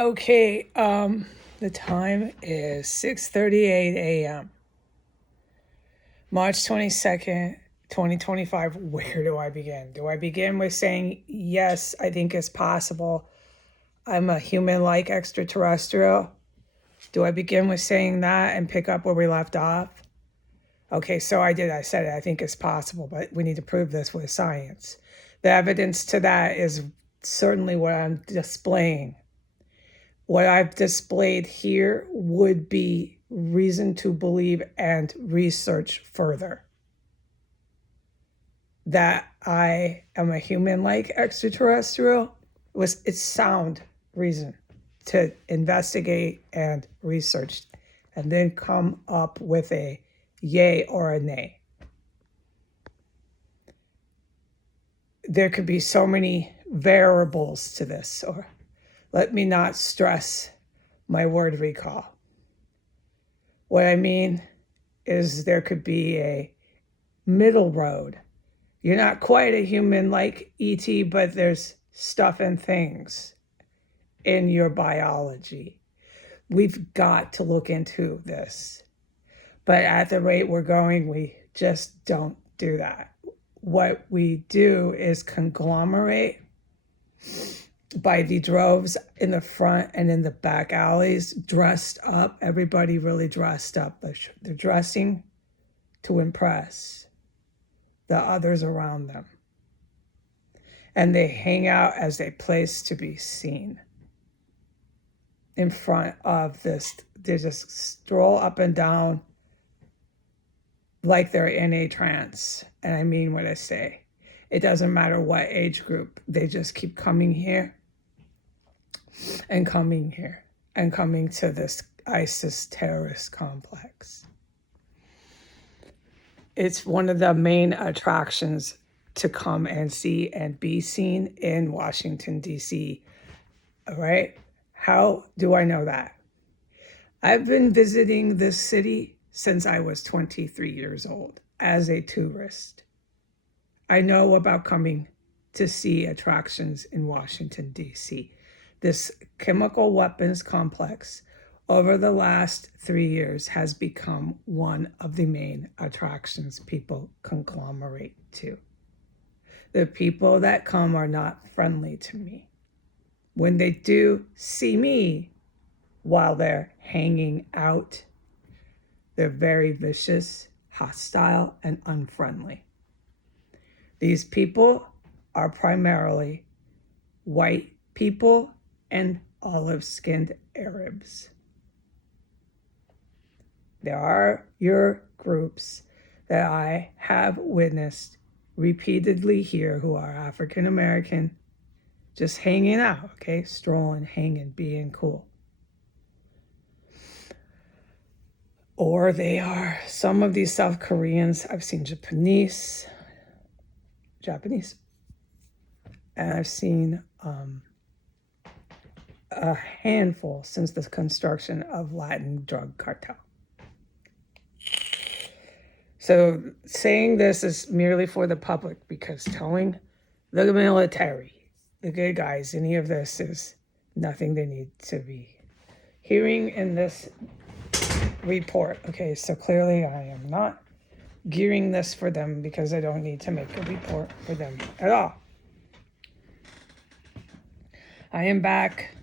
Okay, the time is 6:38 a.m. March 22nd, 2025. Where do I begin? Do I begin with saying, yes, I think it's possible I'm a human-like extraterrestrial? Do I begin with saying that and pick up where we left off? Okay, so I did. I said it. I think it's possible, but we need to prove this with science. The evidence to that is certainly what I'm displaying. What I've displayed here would be reason to believe and research further that I am a human-like extraterrestrial. It's sound reason to investigate and research and then come up with a yay or a nay. There could be so many variables to this, or let me not stress my word recall. What I mean is there could be a middle road. You're not quite a human like ET, but there's stuff and things in your biology. We've got to look into this. But at the rate we're going, we just don't do that. What we do is conglomerate by the droves in the front and in the back alleys, dressed up, everybody really dressed up. They're dressing to impress the others around them. And they hang out as a place to be seen. In front of this, they just stroll up and down like they're in a trance. And I mean what I say. It doesn't matter what age group, they just keep coming here and coming here and coming to this ISIS terrorist complex. It's one of the main attractions to come and see and be seen in Washington, D.C. All right? How do I know that? I've been visiting this city since I was 23 years old as a tourist. I know about coming to see attractions in Washington, D.C. This chemical weapons complex over the last 3 years has become one of the main attractions people conglomerate to. The people that come are not friendly to me. When they do see me while they're hanging out, they're very vicious, hostile, and unfriendly. These people are primarily white people and olive-skinned Arabs. There are your groups that I have witnessed repeatedly here who are African American, just hanging out, okay? Strolling, hanging, being cool. Or they are some of these South Koreans. I've seen Japanese, and I've seen a handful since the construction of Latin drug cartel. So saying this is merely for the public, because telling the military, the good guys, any of this is nothing they need to be hearing in this report. Okay, so clearly I am not gearing this for them because I don't need to make a report for them at all. I am back.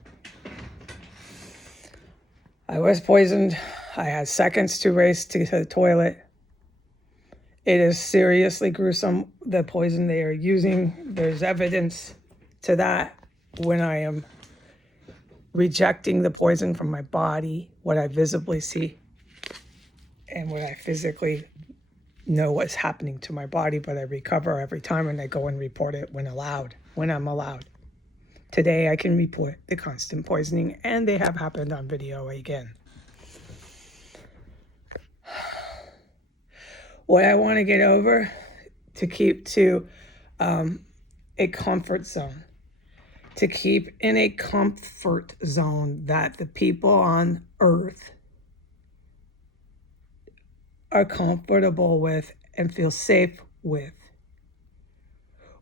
I was poisoned. I had seconds to race to the toilet. It is seriously gruesome, the poison they are using. There's evidence to that when I am rejecting the poison from my body, what I visibly see, and what I physically know what's happening to my body, but I recover every time and I go and report it when I'm allowed. Today I can report the constant poisoning, and they have happened on video again. What I want to get over, to keep to a comfort zone, to keep in a comfort zone that the people on Earth are comfortable with and feel safe with,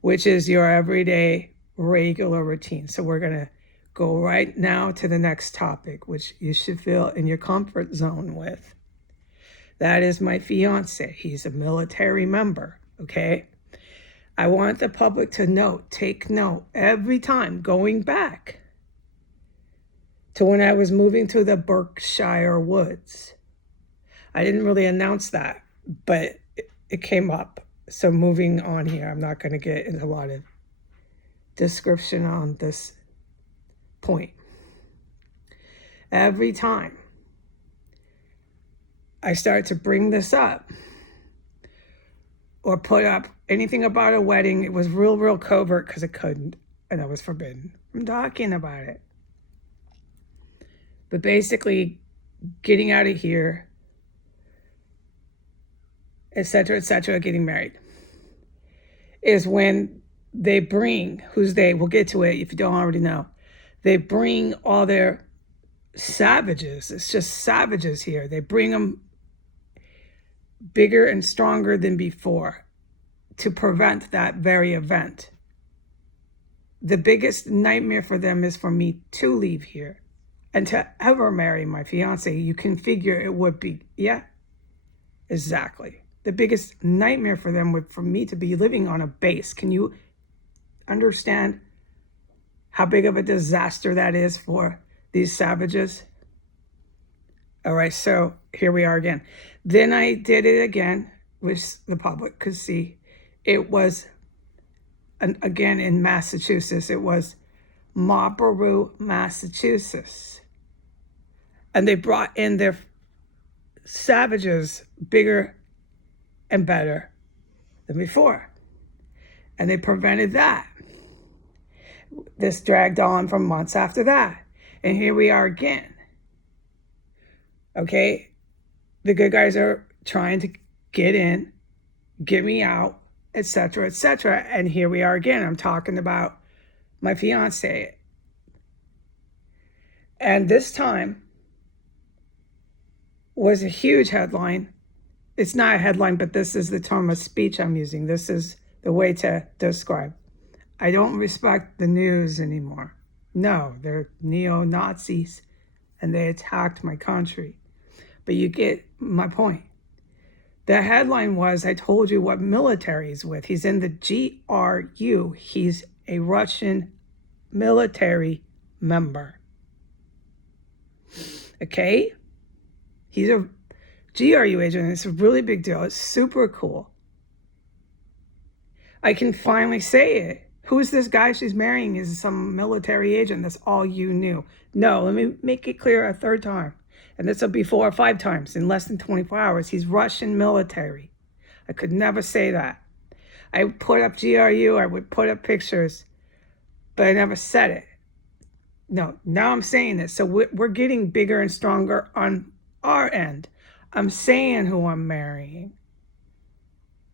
which is your everyday regular routine. So we're going to go right now to the next topic, which you should feel in your comfort zone with. That is my fiance. He's a military member, okay? I want the public to take note every time going back to when I was moving to the Berkshire Woods. I didn't really announce that, but it came up. So moving on here, I'm not going to get into a lot of description on this point. Every time I start to bring this up or put up anything about a wedding, it was real covert because it couldn't, and I was forbidden from talking about it. But basically, getting out of here, etc., getting married, is when they bring, who's they, we'll get to it if you don't already know, they bring all their savages. It's just savages here. They bring them bigger and stronger than before to prevent that very event. The biggest nightmare for them is for me to leave here and to ever marry my fiance. You can figure it would be, yeah, exactly. The biggest nightmare for them would for me to be living on a base. Can you understand how big of a disaster that is for these savages? All right, so here we are again. Then I did it again, which the public could see. It was, again, in Massachusetts. It was Marlborough, Massachusetts. And they brought in their savages bigger and better than before. And they prevented that. This dragged on for months after that. And here we are again. Okay? The good guys are trying to get in, get me out, etc., etc. And here we are again. I'm talking about my fiance. And this time was a huge headline. It's not a headline, but this is the term of speech I'm using. This is the way to describe. I don't respect the news anymore. No, they're neo-Nazis and they attacked my country. But you get my point. The headline was, I told you what military he's with. He's in the GRU. He's a Russian military member. Okay? He's a GRU agent. It's a really big deal. It's super cool. I can finally say it. Who's this guy she's marrying? Is some military agent. That's all you knew. No, let me make it clear a third time. And this will be 4 or 5 times in less than 24 hours. He's Russian military. I could never say that. I put up GRU. I would put up pictures. But I never said it. No, now I'm saying this. So we're getting bigger and stronger on our end. I'm saying who I'm marrying.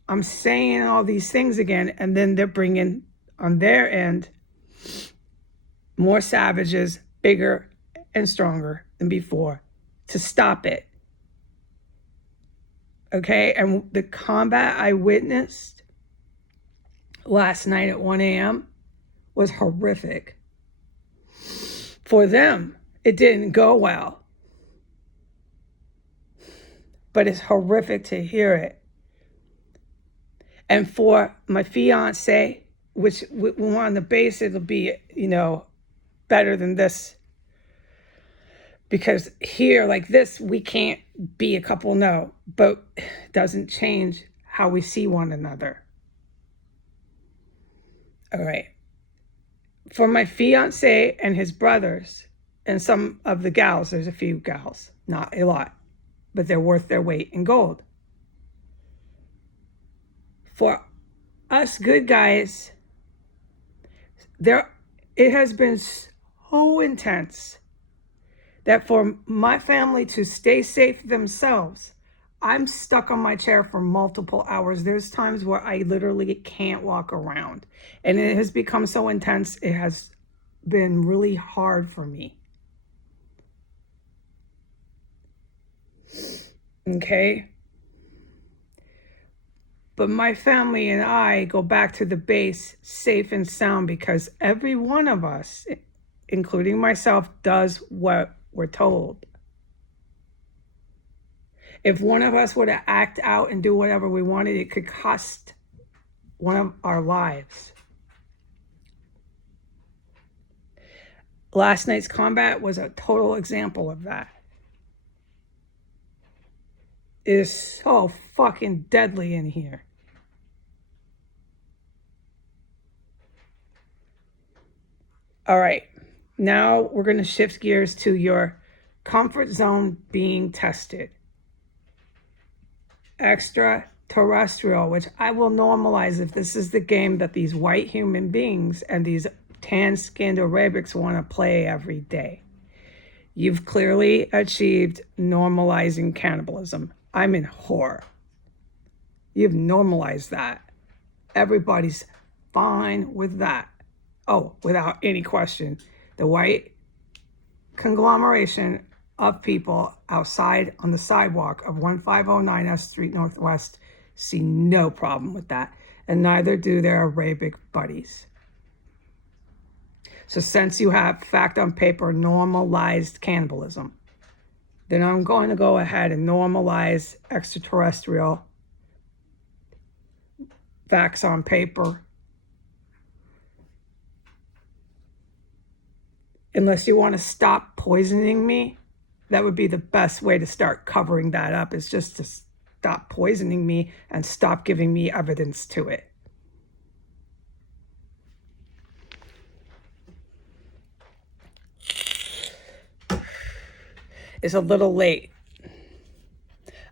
I'm saying all these things again. And then they're bringing on their end more savages, bigger and stronger than before, to stop it. Okay, and the combat I witnessed last night at 1 a.m. was horrific. For them, it didn't go well. But it's horrific to hear it. And for my fiance, which we're on the base, it'll be, better than this. Because here, like this, we can't be a couple, no. But it doesn't change how we see one another. All right. For my fiance and his brothers, and some of the gals, there's a few gals, not a lot, but they're worth their weight in gold. For us good guys, it has been so intense that for my family to stay safe themselves, I'm stuck on my chair for multiple hours. There's times where I literally can't walk around. And it has become so intense, it has been really hard for me. Okay? But my family and I go back to the base safe and sound because every one of us including myself, does what we're told. If one of us were to act out and do whatever we wanted, it could cost one of our lives. Last night's combat was a total example of that. It is so fucking deadly in here. All right, now we're going to shift gears to your comfort zone being tested. Extraterrestrial, which I will normalize if this is the game that these white human beings and these tan-skinned Arabics want to play every day. You've clearly achieved normalizing cannibalism. I'm in horror. You've normalized that. Everybody's fine with that. Oh, without any question, the white conglomeration of people outside on the sidewalk of 1509 S Street Northwest see no problem with that, and neither do their Arabic buddies. So since you have, fact on paper, normalized cannibalism, then I'm going to go ahead and normalize extraterrestrial, facts on paper. Unless you want to stop poisoning me, that would be the best way to start covering that up, is just to stop poisoning me and stop giving me evidence to it. It's a little late.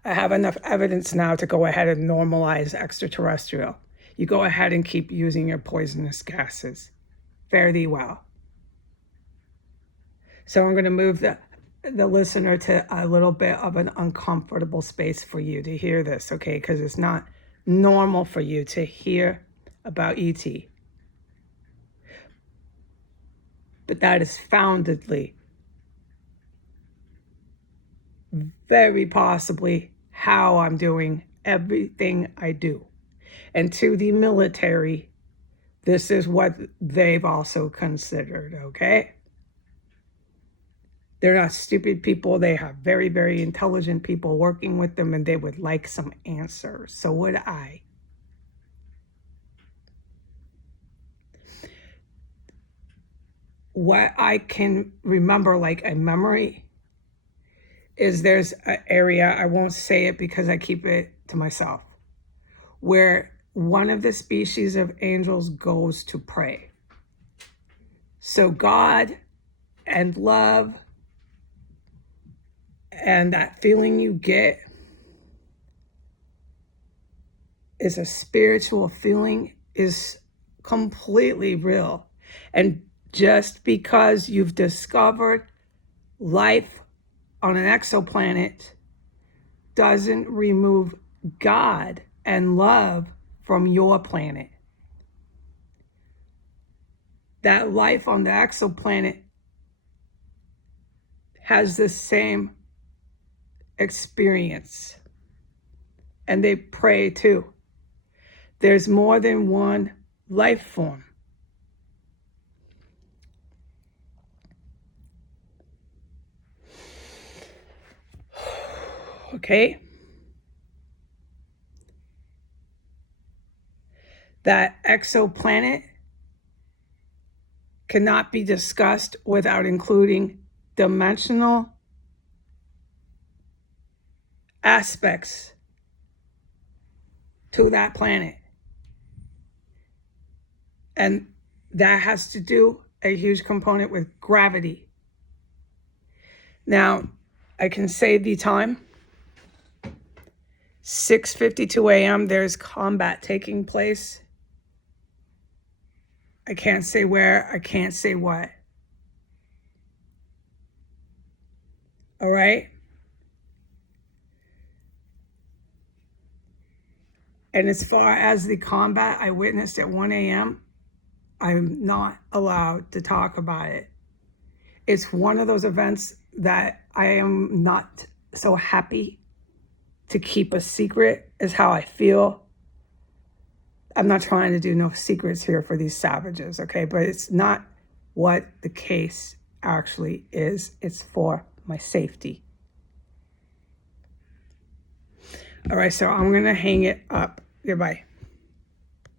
I have enough evidence now to go ahead and normalize extraterrestrial. You go ahead and keep using your poisonous gases. Fare thee well. So I'm going to move the listener to a little bit of an uncomfortable space for you to hear this, okay? Because it's not normal for you to hear about ET. But that is foundedly, very possibly, how I'm doing everything I do. And to the military, this is what they've also considered, okay? They're not stupid people. They have very, very intelligent people working with them, and they would like some answers. So would I. What I can remember, like a memory, is there's an area, I won't say it because I keep it to myself, where one of the species of angels goes to pray. So God and love and that feeling you get is a spiritual feeling, is completely real. And just because you've discovered life on an exoplanet doesn't remove God and love from your planet. That life on the exoplanet has the same experience, and they pray too. There's more than one life form. Okay? That exoplanet cannot be discussed without including dimensional aspects to that planet. And that has to do a huge component with gravity. Now, I can say the time. 6:52 a.m. There's combat taking place. I can't say where, I can't say what. All right? And as far as the combat I witnessed at 1 a.m., I'm not allowed to talk about it. It's one of those events that I am not so happy to keep a secret, is how I feel. I'm not trying to do no secrets here for these savages, okay? But it's not what the case actually is. It's for my safety. All right, so I'm going to hang it up. Goodbye.